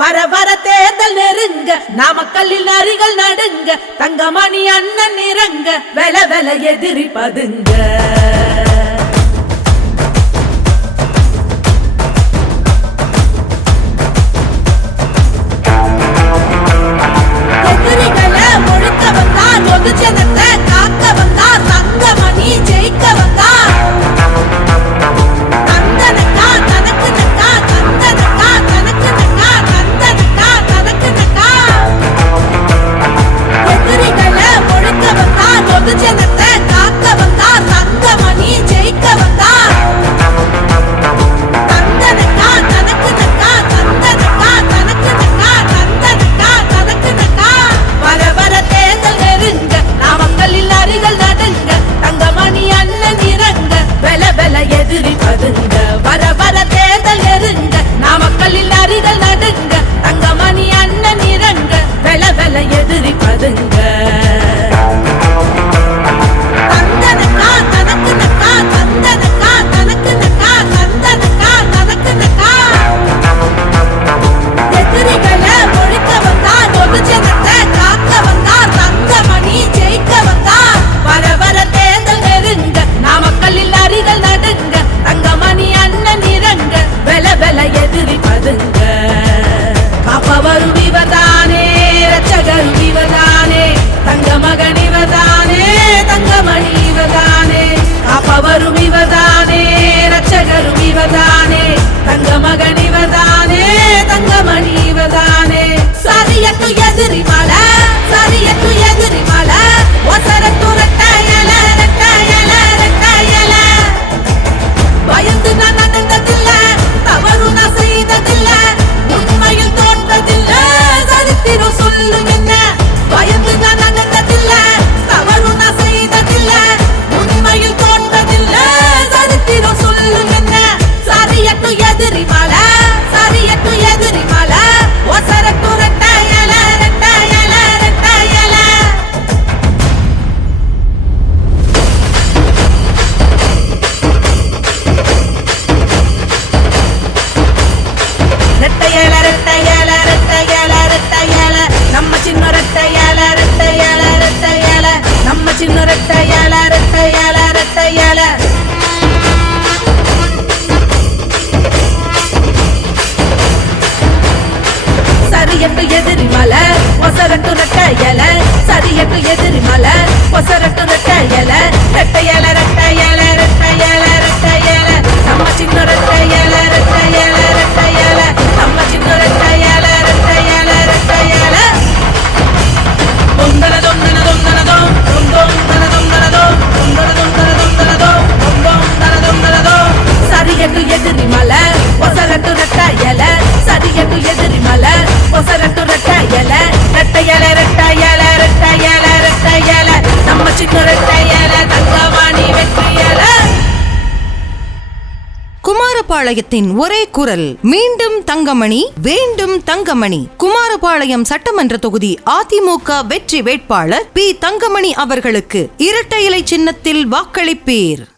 வர வர தேர்தல் நெருங்க, நாமக்கல்லில் அரிகள் நடுங்க, தங்கமணி அண்ணன் இறங்க, வெல வெல எதிரி பதுங்க. எதிரிகளை ஒழுக்க வந்தா, பொதுஜனத்தை காக்க வந்தா, தங்கமணி ஜெயிக்க வந்தா. தந்தனக்கா தனக்கு நக்கா, தந்தனக்கா தனக்கு நக்கா, தந்தனக்கா தனக்கு நக்கா. எதிரிகளை ஒழுக்க வந்தா, பொதுஜனத்தை காக்க வந்தா, தங்கமணி ஜெயிக்க வந்தா. தந்தனக்கா தனக்கு நக்கா, தந்தனக்கா தனக்கு நக்கா, தந்தனக்கா தனக்கு நக்கா. வர வர தேர்தல் நெருங்க, நாமக்கல்லில் அரிகள் நடுங்க, தங்கமணி அண்ணன் இறங்க, வெல வெல எதிரி பதுங்க. வர வர தேர்தல் நெருங்க, நாமக்கல்லில் அரிகள் நடுங்க, தங்கமணி அண்ணன் இறங்க, வெல வெல எதிரி பதுங்க. தந்தனக்கா தனக்கு நக்கா, தந்தனக்கா தனக்கு நக்கா, தந்தனக்கா தனக்கு நக்கா. எதிரிகளை ஒழிக்க வந்தா, பொதுஜனத்தை காக்க வந்தா, தங்கமணி ஜெயிக்க வந்தா. வர வர தேர்தல் நெருங்க, நாமக்கல்லில் அரிகள் நடுங்க, தங்கமணி அண்ணன் இறங்க, வெல வெல எதிரி பதுங்க. காப்பவரும் இவர்தானே, ரட்சகரும் இவர்தானே, தங்க மகன் இவர்தானே, தங்கமணி இவர்தானே. காப்பவரும் இவர்தானே, ரட்சகரும் இவர்தானே, தங்க மகன் இவர்தானே, தங்கமணி இவர்தானே. சரியத்து எதிரி மலை, சரியத்து எதிரி மலை, ஒசரத்து ரெட்டையல ரெட்டையல ரெட்டையல. பயந்து நான் நடந்ததில்ல, தவறு நான் செய்ததில்ல, உண்மையில் தோற்றதில்ல, சரித்திரம் சொல்லு என்ன. பயந்து நான் நடந்ததில்ல, தவறு நான் செய்ததில்ல, உண்மையில் தோற்றதில்ல, சரித்திரம் சொல்லு என்ன. சரியத்து எதிரி மலை, சரியத்து எதிரி மலை, ஒசரத்து ரெட்டையல ரெட்டையல ரெட்டையல. ரெட்டையல ரெட்டையல ரெட்டையல ரெட்டையல, நம்ம சின்ன ரெட்டையல ரெட்டையல ரெட்டையல, நம்ம சின்ன ரெட்டையல ரெட்டையல ரெட்டையல. சரியட்டு எதிரி மலை, ஒசரட்டு ரெட்டையல, சரியட்டு எதிரி மலை, ஒசரட்டு ரெட்டையல, ரெட்டையல ரெட்டையல ரெட்டையல ரெட்டையல, நம்ம சின்ன ரெட்டையல ரெட்டையல ரெட்டையல, நம்ம சின்ன ரெட்டையல ரெட்டையல ரெட்டையல. தொந்தன தொந்தன தொந்தனதோ, தொந்தோம் தனதம் தனதோ, தொந்தன தொந்தன தொந்தனதோ, தொந்தோம் தனதம் தனதோ. சரியட்டு எதிரி மலை, ஒசரட்டு ரெட்டையல, சரியட்டு எதிரி மலை, ஒசரட்டு ரெட்டையல, ரெட்டையல ரெட்டையல ரெட்டையல ரெட்டையல, நம்ம சின்ன ரெட்டையல, தங்கமணி வெற்றியல. குமாரபாளையத்தின் ஒரே குரல், மீண்டும் தங்கமணி வேண்டும் தங்கமணி. குமாரபாளையம் சட்டமன்ற தொகுதி அதிமுக வெற்றி வேட்பாளர் பி. தங்கமணி அவர்களுக்கு இரட்டை இலை சின்னத்தில் வாக்களிப்பீர்.